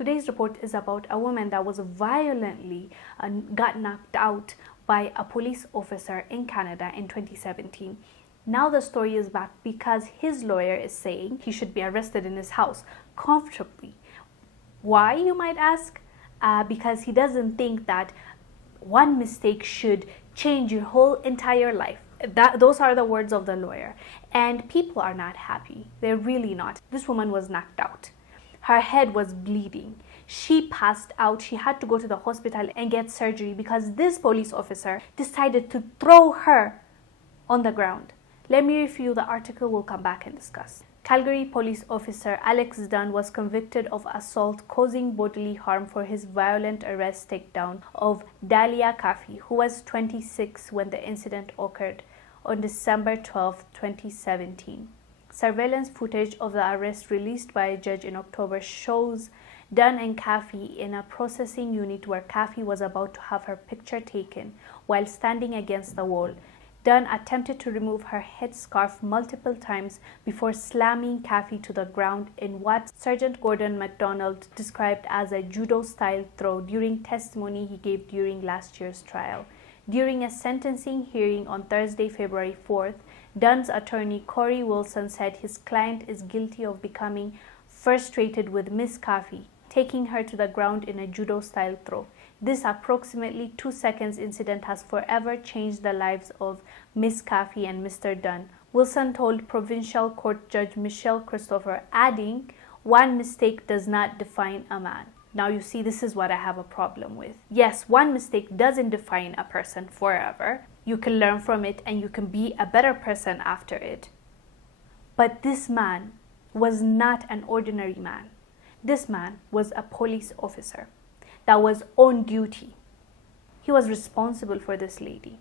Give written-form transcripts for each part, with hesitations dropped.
Today's report is about a woman that was violently got knocked out by a police officer in Canada in 2017. Now the story is back because his lawyer is saying he should be arrested in his house comfortably. Why, you might ask? Because he doesn't think that one mistake should change your whole entire life. Those are the words of the lawyer. And people are not happy. They're really not. This woman was knocked out. Her head was bleeding. She passed out. She had to go to the hospital and get surgery because this police officer decided to throw her on the ground. Let me review the article. We'll come back and discuss. Calgary police officer Alex Dunn was convicted of assault causing bodily harm for his violent arrest takedown of Dalia Kafi, who was 26 when the incident occurred on December 12, 2017. Surveillance footage of the arrest released by a judge in October shows Dunn and Kafi in a processing unit where Kafi was about to have her picture taken while standing against the wall. Dunn attempted to remove her headscarf multiple times before slamming Kafi to the ground in what Sergeant Gordon MacDonald described as a judo-style throw during testimony he gave during last year's trial. During a sentencing hearing on Thursday, February 4th, Dunn's attorney Corey Wilson said his client is guilty of becoming frustrated with Miss Kafi, taking her to the ground in a judo-style throw. This approximately 2 seconds incident has forever changed the lives of Miss Kafi and Mr. Dunn, Wilson told Provincial Court Judge Michelle Christopher, adding, "One mistake does not define a man." Now you see, this is what I have a problem with. Yes, one mistake doesn't define a person forever. You can learn from it and you can be a better person after it. But this man was not an ordinary man. This man was a police officer that was on duty. He was responsible for this lady.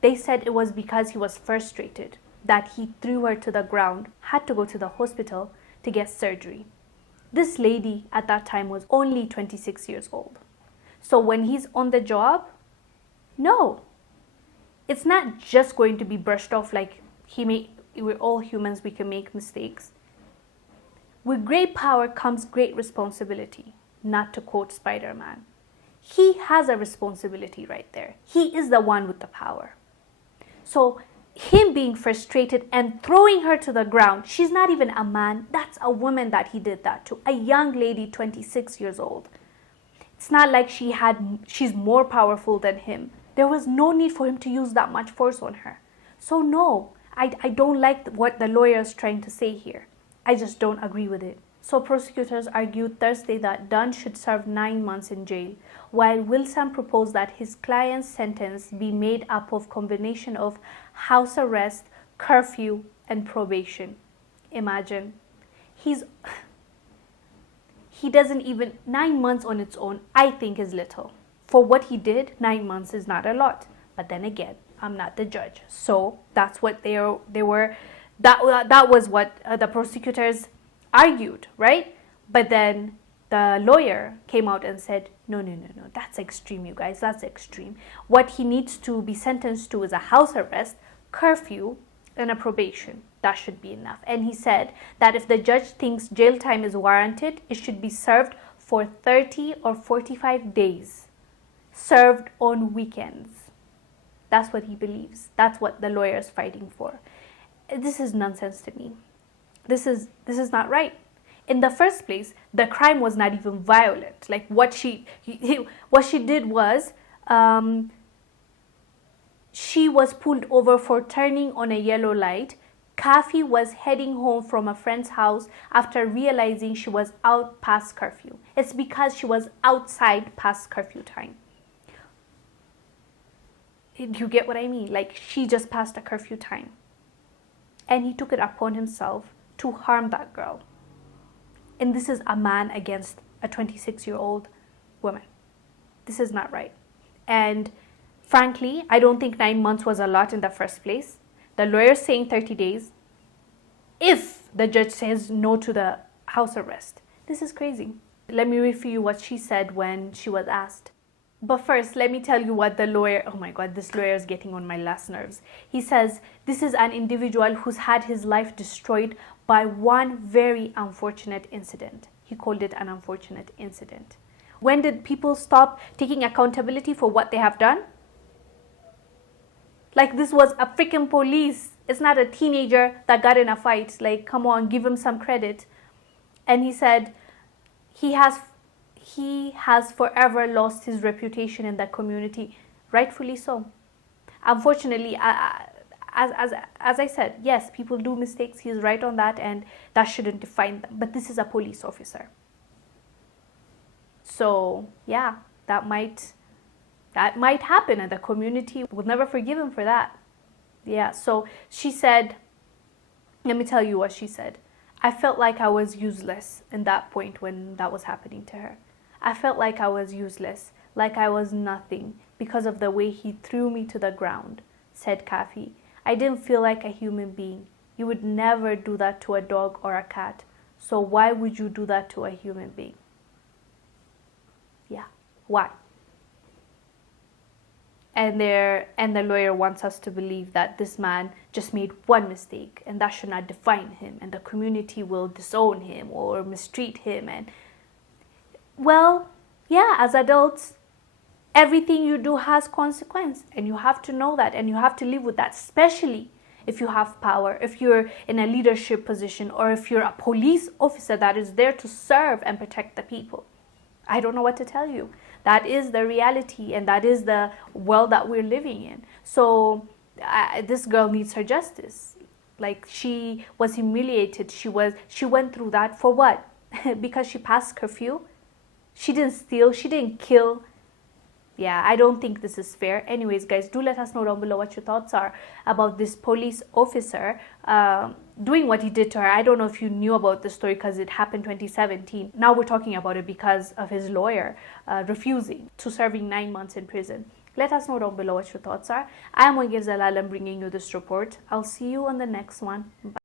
They said it was because he was frustrated that he threw her to the ground, had to go to the hospital to get surgery. This lady at that time was only 26 years old. So when he's on the job, no, it's not just going to be brushed off like we're all humans, we can make mistakes. With great power comes great responsibility, not to quote Spider-Man. He has a responsibility right there. He is the one with the power. So him being frustrated and throwing her to the ground, she's not even a man, that's a woman that he did that to, a young lady, 26 years old. It's not like she's more powerful than him. There was no need for him to use that much force on her. So no, I don't like what the lawyer is trying to say here. I just don't agree with it. So prosecutors argued Thursday that Dunn should serve 9 months in jail, while Wilson proposed that his client's sentence be made up of combination of house arrest, curfew, and probation. Imagine. He doesn't even, 9 months on its own, I think is little. For what he did, 9 months is not a lot. But then again, I'm not the judge. So that's what they were. That was what the prosecutors argued, right? But then the lawyer came out and said, no, that's extreme, you guys, that's extreme. What he needs to be sentenced to is a house arrest, curfew, and a probation. That should be enough. And he said that if the judge thinks jail time is warranted, it should be served for 30 or 45 days, served on weekends. That's what he believes. That's what the lawyer is fighting for. This is nonsense to me. This is not right. In the first place, the crime was not even violent. Like what she did was, she was pulled over for turning on a yellow light. Kafi was heading home from a friend's house after realizing she was out past curfew. It's because she was outside past curfew time. You get what I mean? Like she just passed a curfew time. And he took it upon himself to harm that girl. And this is a man against a 26-year-old woman. This is not right. And frankly, I don't think 9 months was a lot in the first place. The lawyer's saying 30 days. If the judge says no to the house arrest. This is crazy. Let me read for you what she said when she was asked. But first, let me tell you what the lawyer, oh my God, this lawyer is getting on my last nerves. He says, this is an individual who's had his life destroyed by one very unfortunate incident. He called it an unfortunate incident. When did people stop taking accountability for what they have done? Like, this was a freaking police. It's not a teenager that got in a fight. Like, come on, give him some credit. And he said he has forever lost his reputation in that community. Rightfully so. Unfortunately, as I said, yes, people do mistakes. He's right on that, and that shouldn't define them. But this is a police officer. So yeah, that might happen, and the community will never forgive him for that. Yeah, so she said, let me tell you what she said. I felt like I was useless in that point when that was happening to her. I felt like I was useless, like I was nothing, because of the way he threw me to the ground, said Kafi. I didn't feel like a human being. You would never do that to a dog or a cat. So why would you do that to a human being? Yeah, why? And the lawyer wants us to believe that this man just made one mistake, and that should not define him, and the community will disown him or mistreat him. And well, yeah, as adults, everything you do has consequence, and you have to know that, and you have to live with that, especially if you have power, if you're in a leadership position, or if you're a police officer that is there to serve and protect the people. I don't know what to tell you. That is the reality, and that is the world that we're living in. So this girl needs her justice. Like, she was humiliated. She went through that for what? Because she passed curfew? She didn't steal. She didn't kill. Yeah, I don't think this is fair. Anyways, guys, do let us know down below what your thoughts are about this police officer doing what he did to her. I don't know if you knew about this story because it happened 2017. Now we're talking about it because of his lawyer refusing to serving 9 months in prison. Let us know down below what your thoughts are. I am Wangir Zalalam bringing you this report. I'll see you on the next one. Bye.